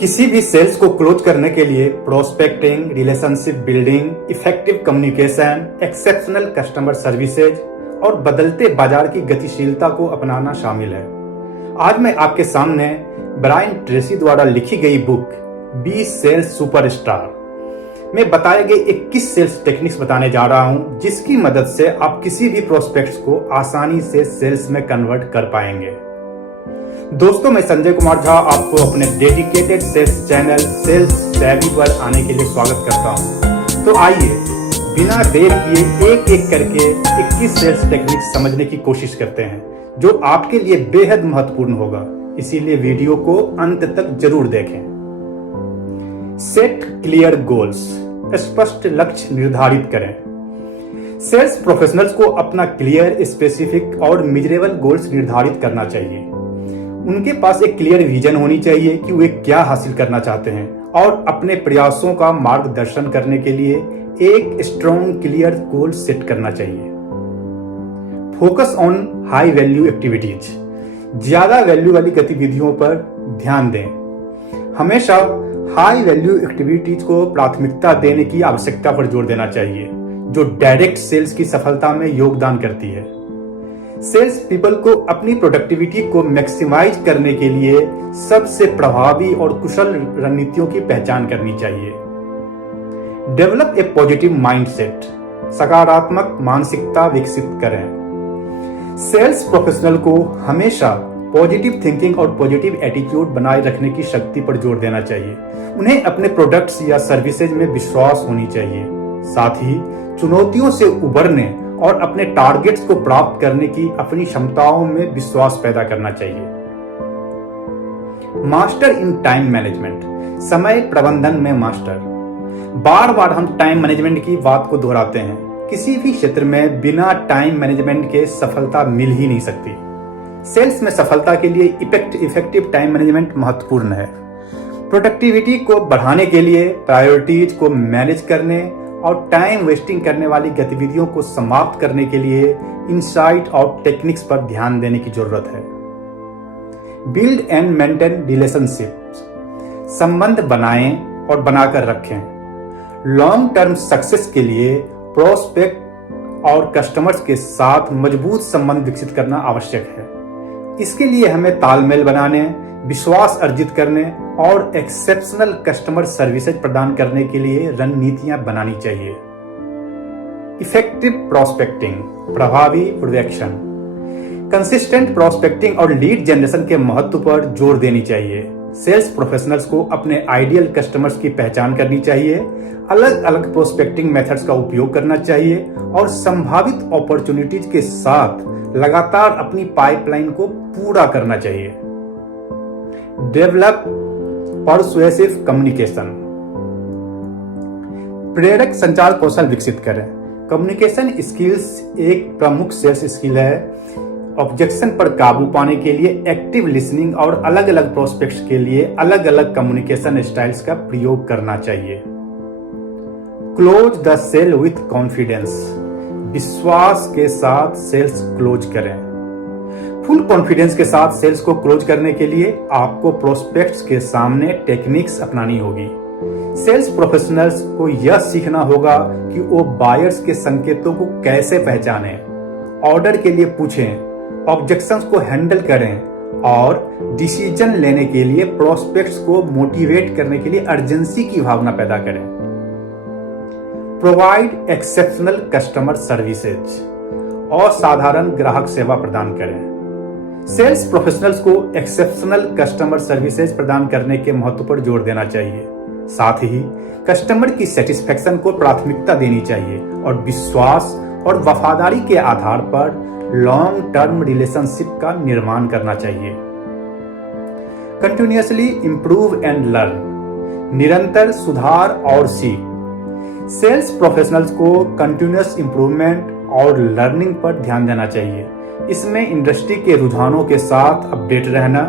किसी भी सेल्स को क्लोज करने के लिए prospecting, relationship building, effective communication, exceptional customer services और बदलते बाजार की गतिशीलता को अपनाना शामिल है। आज मैं आपके सामने ब्रायन ट्रेसी द्वारा लिखी गई बुक बी सेल्स सुपरस्टार में बताए गए 21 सेल्स टेक्निक्स बताने जा रहा हूं, जिसकी मदद से आप किसी भी प्रोस्पेक्ट्स को आसानी से सेल्स में कन्वर्ट कर पाएंगे। दोस्तों, मैं संजय कुमार झा आपको अपने डेडिकेटेड सेल्स चैनल सेल्स सेवी पर आने के लिए स्वागत करता हूं। तो आइए बिना देर किए एक एक करके 21 सेल्स टेक्निक्स समझने की कोशिश करते हैं, जो आपके लिए बेहद महत्वपूर्ण होगा। इसीलिए वीडियो को अंत तक जरूर देखें। सेट क्लियर गोल्स, स्पष्ट लक्ष्य निर्धारित करें। सेल्स प्रोफेशनल्स को अपना क्लियर, स्पेसिफिक और मेजरेबल गोल्स निर्धारित करना चाहिए। उनके पास एक क्लियर विजन होनी चाहिए कि वे क्या हासिल करना चाहते हैं, और अपने प्रयासों का मार्गदर्शन करने के लिए एक स्ट्रॉन्ग क्लियर गोल सेट करना चाहिए। Focus on high value activities, ज्यादा वैल्यू वाली गतिविधियों पर ध्यान दें। हमेशा हाई वैल्यू एक्टिविटीज को प्राथमिकता देने की आवश्यकता पर जोर देना चाहिए, जो डायरेक्ट सेल्स की सफलता में योगदान करती है। सेल्स पीपल को अपनी प्रोडक्टिविटी को मैक्सिमाइज करने के लिए सबसे प्रभावी और कुशल रणनीतियों की पहचान करनी चाहिए। डेवलप ए पॉजिटिव माइंडसेट, सकारात्मक मानसिकता विकसित करें। सेल्स प्रोफेशनल को हमेशा पॉजिटिव थिंकिंग और पॉजिटिव एटीट्यूड बनाए रखने की शक्ति पर जोर देना चाहिए। उन्हें अपने प्रोडक्ट्स या सर्विसेज में विश्वास होनी चाहिए। साथ ही चुनौतियों से उबरने और अपने टारगेट्स को प्राप्त करने की अपनी क्षमताओं में विश्वास पैदा करना चाहिए। मास्टर इन टाइम मैनेजमेंट, समय प्रबंधन में मास्टर। बार बार हम टाइम मैनेजमेंट की बात को दोहराते हैं। किसी भी क्षेत्र में बिना टाइम मैनेजमेंट के सफलता मिल ही नहीं सकती। सेल्स में सफलता के लिए इफेक्टिव टाइम मैनेजमेंट महत्वपूर्ण है। प्रोडक्टिविटी को बढ़ाने के लिए प्रायोरिटीज को मैनेज करने और टाइम वेस्टिंग करने वाली गतिविधियों को समाप्त करने के लिए इनसाइट और टेक्निक्स पर ध्यान देने की जरूरत है। बिल्ड एंड मेंटेन रिलेशनशिप्स, संबंध बनाएं और बनाकर रखें। लॉन्ग टर्म सक्सेस के लिए प्रोस्पेक्ट और कस्टमर्स के साथ मजबूत संबंध विकसित करना आवश्यक है। इसके लिए हमें तालमेल बनाने, विश्वास अर्जित करने और एक्सेप्शनल कस्टमर सर्विसेज प्रदान करने के लिए रणनीतियां बनानी चाहिए। इफेक्टिव प्रोस्पेक्टिंग, प्रभावी प्रोस्पेक्शन। कंसिस्टेंट प्रोस्पेक्टिंग और लीड जनरेशन के महत्व पर जोर देनी चाहिए। सेल्स प्रोफेशनल्स को अपने आइडियल कस्टमर्स की पहचान करनी चाहिए, अलग अलग प्रोस्पेक्टिंग मेथड्स का उपयोग करना चाहिए और संभावित अपॉर्चुनिटीज के साथ लगातार अपनी पाइपलाइन को पूरा करना चाहिए। डेवलप परसुएसिव कम्युनिकेशन, प्रेरक संचार कौशल विकसित करें। कम्युनिकेशन स्किल्स एक प्रमुख सेल्स स्किल है। ऑब्जेक्शन पर काबू पाने के लिए एक्टिव लिसनिंग और अलग अलग प्रोस्पेक्ट्स के लिए अलग अलग कम्युनिकेशन स्टाइल्स का प्रयोग करना चाहिए। Close the sale with confidence, विश्वास के साथ सेल्स क्लोज करें। फुल कॉन्फिडेंस के साथ सेल्स को क्लोज करने के लिए आपको प्रोस्पेक्ट्स के सामने टेक्निक्स अपनानी होगी। सेल्स प्रोफेशनल्स को यह सीखना होगा कि वो बायर्स के संकेतों को कैसे पहचानें, ऑर्डर के लिए पूछें, ऑब्जेक्शंस को हैंडल करें और डिसीजन लेने के लिए प्रोस्पेक्ट्स को मोटिवेट करने के लिए अर्जेंसी की भावना पैदा करें। प्रोवाइड एक्सेप्शनल कस्टमर सर्विसेज, असाधारण ग्राहक सेवा प्रदान करें। सेल्स प्रोफेशनल्स को एक्सेप्शनल कस्टमर सर्विसेज प्रदान करने के महत्व पर जोर देना चाहिए। साथ ही कस्टमर की सेटिस्फेक्शन को प्राथमिकता देनी चाहिए और विश्वास और वफादारी के आधार पर लॉन्ग टर्म रिलेशनशिप का निर्माण करना चाहिए। कंटिन्यूअसली इंप्रूव एंड लर्न, निरंतर सुधार और सीख। सेल्स प्रोफेशनल्स को कंटिन्यूअस इंप्रूवमेंट और लर्निंग पर ध्यान देना चाहिए। इसमें इंडस्ट्री के रुझानों के साथ अपडेट रहना,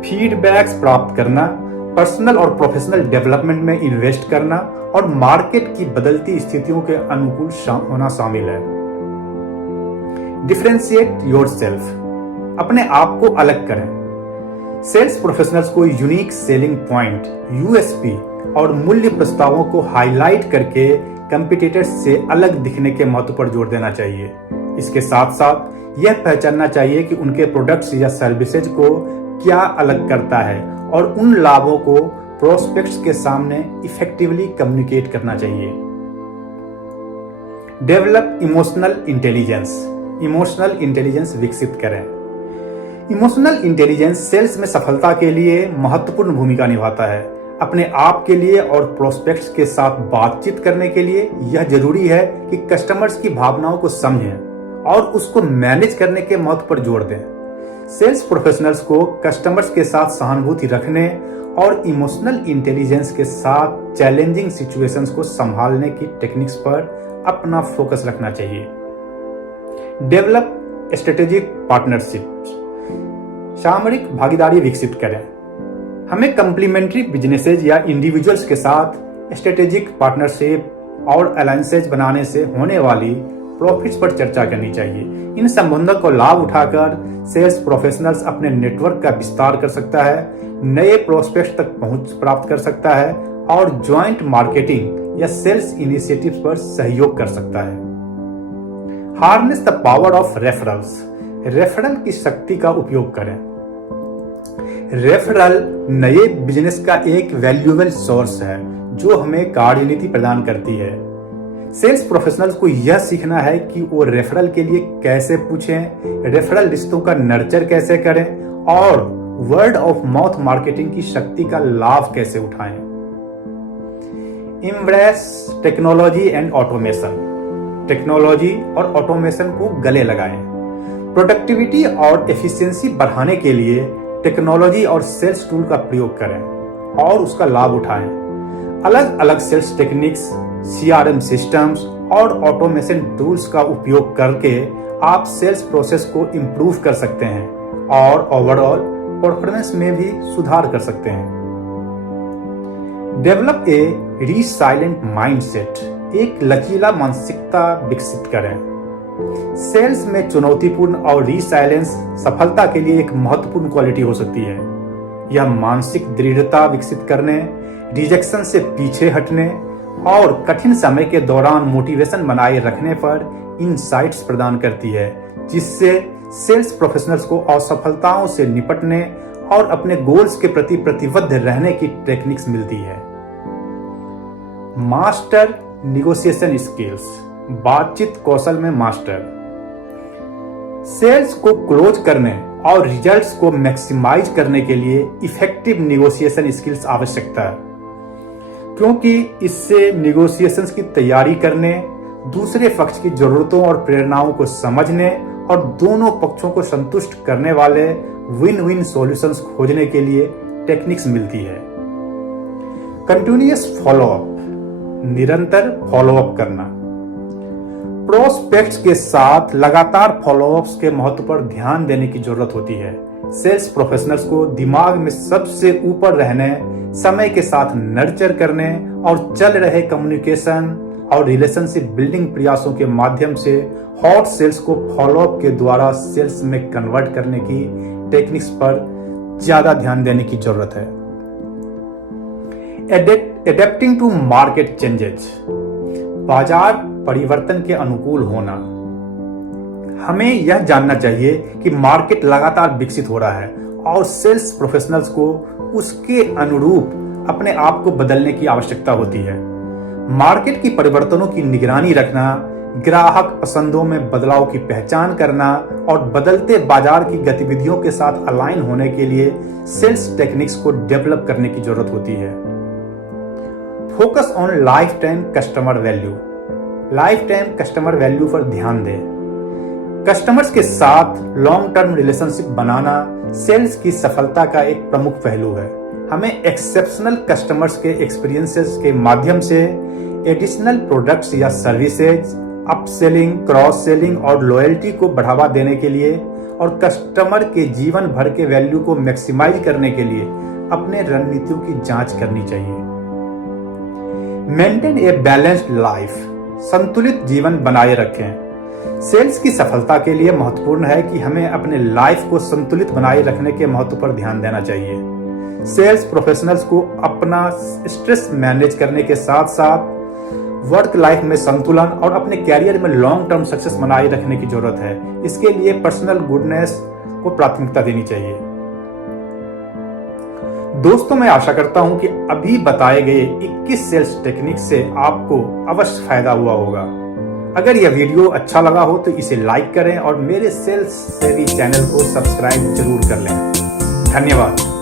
फीडबैक्स प्राप्त करना, पर्सनल और प्रोफेशनल डेवलपमेंट में इन्वेस्ट करना और मार्केट की बदलती स्थितियों के अनुकूल होना शामिल है। डिफरेंशिएट योरसेल्फ, अपने आप को अलग करें। सेल्स प्रोफेशनल्स को यूनिक सेलिंग पॉइंट यूएसपी और मूल्य प्रस्तावों को हाईलाइट करके कंपटीटर्स से अलग दिखने के महत्व पर जोर देना चाहिए। इसके साथ साथ यह पहचानना चाहिए कि उनके प्रोडक्ट्स या सर्विसेज को क्या अलग करता है और उन लाभों को प्रोस्पेक्ट्स के सामने इफेक्टिवली कम्युनिकेट करना चाहिए। डेवलप इमोशनल इंटेलिजेंस विकसित करें। इमोशनल इंटेलिजेंस सेल्स में सफलता के लिए महत्वपूर्ण भूमिका निभाता है। अपने आप के लिए और प्रोस्पेक्ट्स के साथ बातचीत करने के लिए यह जरूरी है कि कस्टमर्स की भावनाओं को समझें और उसको मैनेज करने के महत्व पर जोर दें। सेल्स प्रोफेशनल्स को कस्टमर्स के साथ सहानुभूति रखने और इमोशनल इंटेलिजेंस के साथ चैलेंजिंग सिचुएशंस को संभालने की टेक्निक्स पर अपना फोकस रखना चाहिए। डेवलप स्ट्रेटेजिक पार्टनरशिप, सामरिक भागीदारी विकसित करें। हमें कंप्लीमेंट्री बिजनेसेज या इंडिविजुअल्स के साथ स्ट्रेटेजिक पार्टनरशिप और अलायंसेज बनाने से होने वाली प्रॉफिट्स पर चर्चा करनी चाहिए। इन संबंधों को लाभ उठाकर सेल्स प्रोफेशनल्स अपने नेटवर्क का विस्तार कर सकता है, नए प्रोस्पेक्ट्स तक पहुंच प्राप्त कर सकता है और ज्वाइंट मार्केटिंग या सेल्स इनिशिएटिव्स पर सहयोग कर सकता है। Harness the power of referrals, referral की शक्ति का उपयोग करें। रेफरल नए बिजनेस का एक वैल्यूएबल सोर्स है जो हमें कार्यनीति प्रदान करती है। सेल्स प्रोफेशनल्स को यह सीखना है कि वो रेफरल के लिए कैसे पूछें, रेफरल रिश्तों का नर्चर कैसे करें और वर्ड ऑफ माउथ मार्केटिंग की शक्ति का लाभ कैसे उठाएं। Embrace technology and automation, technology और ऑटोमेशन को गले लगाएं। प्रोडक्टिविटी और एफिशिएंसी बढ़ाने के लिए टेक्नोलॉजी और सेल्स टूल का प्रयोग करें और उसका लाभ उठाएं। अलग अलग सेल्स टेक्निक्स, सीआरएम सिस्टम्स और ऑटोमेशन टूल्स का उपयोग करके आप सेल्स प्रोसेस को इंप्रूव कर सकते हैं और ओवरऑल परफॉर्मेंस में भी सुधार कर सकते हैं। डेवलप ए रिसाइलेंट माइंडसेट, एक लचीला मानसिकता विकसित करें। सेल्स में चुनौतीपूर्ण और रिसाइलेंस सफलता के लिए एक महत्वपूर्ण क्वालिटी हो सकती है। यह मानसिक दृढ़ता विकसित करने, रिजेक्शन से पीछे हटने और कठिन समय के दौरान मोटिवेशन बनाए रखने पर इनसाइट्स प्रदान करती है, जिससे सेल्स प्रोफेशनल्स को असफलताओं से निपटने और अपने गोल्स के प्रति प्रतिबद्ध रहने की टेक्निक्स मिलती है। मास्टर निगोशिएशन स्किल्स, बातचीत कौशल में मास्टर। सेल्स को क्लोज करने और रिजल्ट्स को मैक्सिमाइज करने के लिए इफेक्टिव निगोशिएशन स्किल्स आवश्यकता है, क्योंकि इससे निगोशिएशंस की तैयारी करने, दूसरे पक्ष की जरूरतों और प्रेरणाओं को समझने और दोनों पक्षों को संतुष्ट करने वाले विन विन सॉल्यूशंस खोजने के लिए टेक्निक्स मिलती है। कंटिन्यूअस फॉलोअप, निरंतर फॉलोअप करना। प्रोस्पेक्ट्स के साथ लगातार फॉलोअप्स के महत्व पर ध्यान देने की जरूरत होती है। सेल्स प्रोफेशनल्स को दिमाग में सबसे ऊपर रहने, समय के साथ नर्चर करने और चल रहे कम्युनिकेशन और रिलेशनशिप बिल्डिंग प्रयासों के माध्यम से हॉट सेल्स को फॉलोअप के द्वारा सेल्स में कन्वर्ट करने की टेक्निक्स पर ज्यादा ध्यान देने की जरूरत है। एडेप्टिंग टू मार्केट चेंजेस, बाजार परिवर्तन के अनुकूल होना। हमें यह जानना चाहिए कि मार्केट लगातार विकसित हो रहा है और सेल्स प्रोफेशनल्स को उसके अनुरूप अपने आप को बदलने की आवश्यकता होती है। मार्केट की परिवर्तनों की निगरानी रखना, ग्राहक पसंदों में बदलाव की पहचान करना और बदलते बाजार की गतिविधियों के साथ अलाइन होने के लिए सेल्स टेक्निक्स को डेवलप करने की जरूरत होती है। Focus on life time customer value, life time customer value पर ध्यान दें। कस्टमर्स के साथ लॉन्ग टर्म रिलेशनशिप बनाना सेल्स की सफलता का एक प्रमुख पहलू है। हमें एक्सेप्शनल कस्टमर्स के एक्सपीरियंसेस के माध्यम से एडिशनल प्रोडक्ट्स या सर्विसेज, अपसेलिंग, क्रॉस सेलिंग और लॉयल्टी को बढ़ावा देने के लिए और कस्टमर के जीवन भर के वैल्यू को मैक्सिमाइज करने के लिए अपने रणनीतियों की जांच करनी चाहिए। मेंटेन ए बैलेंस्ड लाइफ, संतुलित जीवन बनाए रखें। सेल्स की सफलता के लिए महत्वपूर्ण है कि हमें अपने लाइफ को संतुलित बनाए रखने के महत्व पर ध्यान देना चाहिए। सेल्स प्रोफेशनल्स को अपना स्ट्रेस मैनेज करने के साथ साथ वर्क लाइफ में संतुलन और अपने कैरियर में लॉन्ग टर्म सक्सेस बनाए रखने की जरूरत है। इसके लिए पर्सनल गुडनेस को प्राथमिकता देनी चाहिए। दोस्तों, मैं आशा करता हूं कि अभी बताए गए 21 सेल्स टेक्निक से आपको अवश्य फायदा हुआ होगा। अगर यह वीडियो अच्छा लगा हो तो इसे लाइक करें और मेरे सेल्स सेवी चैनल को सब्सक्राइब जरूर कर लें। धन्यवाद।